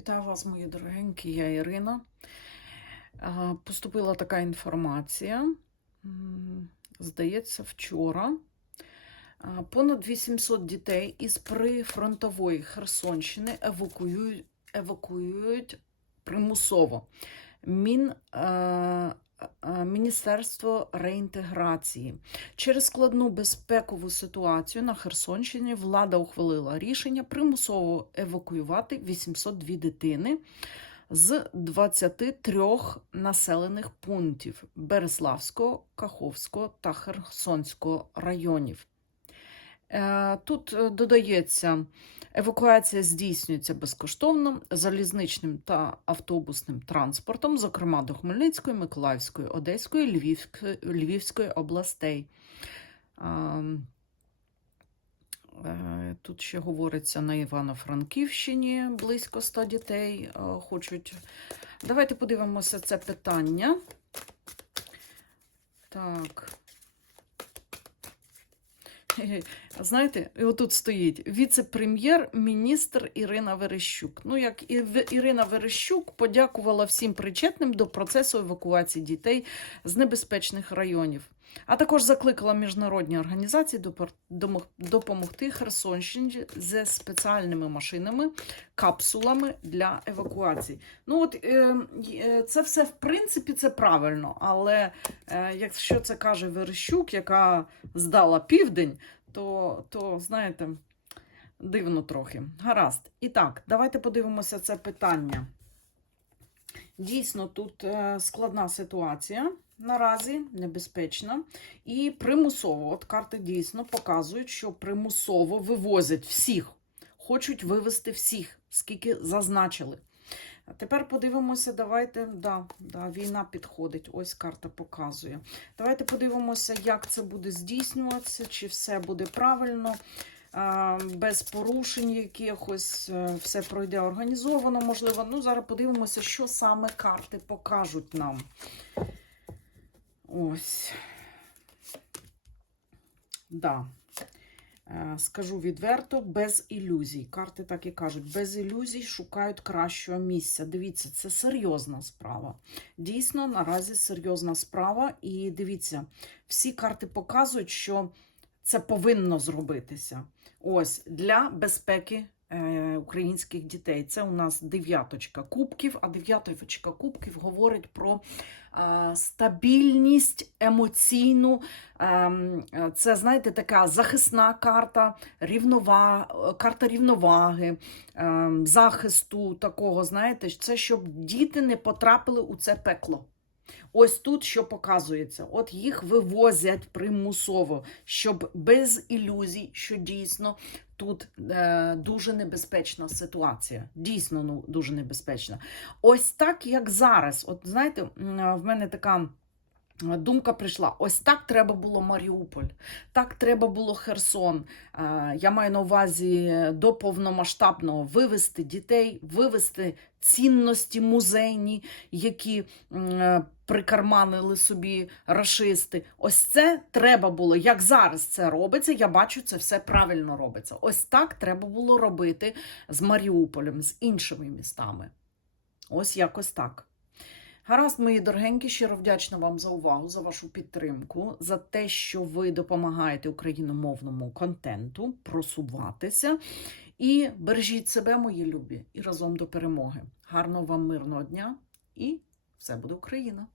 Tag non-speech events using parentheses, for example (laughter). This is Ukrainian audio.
Вітаю вас, мої дорогенькі, я Ірина. Поступила така інформація, здається, вчора. Понад 800 дітей із прифронтової Херсонщини евакуюють, евакуюють примусово. Мін, Міністерство реінтеграції. Через складну безпекову ситуацію на Херсонщині влада ухвалила рішення примусово евакуювати 802 дитини з 23 населених пунктів Береславського, Каховського та Херсонського районів. Е, Тут е, додається, евакуація здійснюється безкоштовно залізничним та автобусним транспортом, зокрема до Хмельницької, Миколаївської, Одеської, Львівської, Львівської областей. Е, Тут ще говориться на Івано-Франківщині близько 100 дітей хочуть. Давайте подивимося це питання. Так. (laughs) Знаєте, отут стоїть віце-прем'єр-міністр Ірина Верещук. Ну, як Ірина Верещук подякувала всім причетним до процесу евакуації дітей з небезпечних районів. А також закликала міжнародні організації допомогти Херсонщині зі спеціальними машинами, капсулами для евакуації. Ну от е, е, це все в принципі це правильно, але е, якщо це каже Верещук, яка здала південь, то, то знаєте, дивно трохи. Гаразд. І так, давайте подивимося це питання. Дійсно, тут складна ситуація наразі, небезпечна. І примусово, от карти дійсно показують, що примусово вивозять всіх, хочуть вивезти всіх, скільки зазначили. А тепер подивимося, давайте. Да, да, війна підходить. Ось карта показує. Давайте подивимося, як це буде здійснюватися, чи все буде правильно, без порушень якихось, е, все пройде організовано, можливо. Ну, зараз подивимося, що саме карти покажуть нам. Ось. Да. Е, Скажу відверто, без ілюзій. Карти так і кажуть, без ілюзій шукають кращого місця. Дивіться, це серйозна справа. Дійсно, наразі серйозна справа. І дивіться, всі карти показують, що це повинно зробитися. Ось для безпеки українських дітей. Це у нас дев'яточка кубків, а дев'яточка кубків говорить про е, стабільність емоційну. Ем, е, Це, знаєте, така захисна карта, рівнова, карта рівноваги, ем, захисту такого, знаєте, це щоб діти не потрапили у це пекло. Ось тут що показується: от їх вивозять примусово, щоб без ілюзій, що дійсно тут е, дуже небезпечна ситуація. Дійсно ну, дуже небезпечна. Ось так, як зараз. От знаєте, в мене така. Думка прийшла: ось так треба було Маріуполь, так треба було Херсон. Е, Я маю на увазі до повномасштабного вивести дітей, вивести цінності музейні, які е, прикарманили собі рашисти. Ось це треба було. Як зараз це робиться, я бачу, це все правильно робиться. Ось так треба було робити з Маріуполем, з іншими містами. Ось якось так. Гаразд, мої дорогенькі, щиро вдячна вам за увагу, за вашу підтримку, за те, що ви допомагаєте україномовному контенту просуватися. І бережіть себе, мої любі, і разом до перемоги. Гарного вам мирного дня і все буде Україна!